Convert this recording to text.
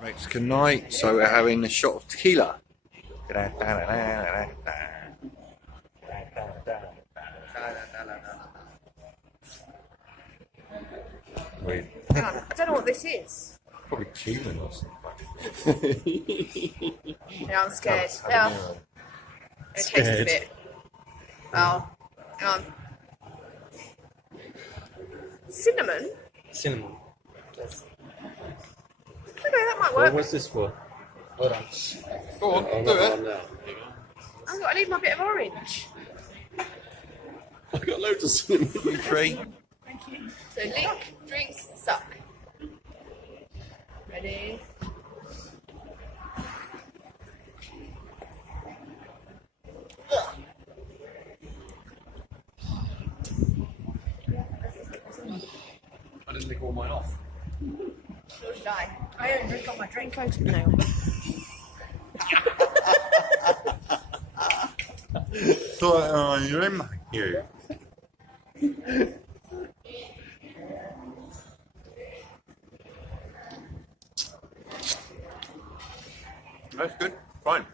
Mexican night, so we're having a shot of tequila. Weird. Hang on, I don't know what this is. Probably Cuban or something. Yeah, I'm scared. Yeah. It tastes a bit. Oh, hang on. Cinnamon? Cinnamon. Okay, that might Well, work. what's this for? Hold on. Go on, Oh, do it. I need my bit of orange. I've got loads of cinnamon. You free? Thank you. So lick, drinks, suck. Ready? I didn't lick all mine off. Nor should I. I only drink on my drink. No. So, you're in my you. That's good. Fine.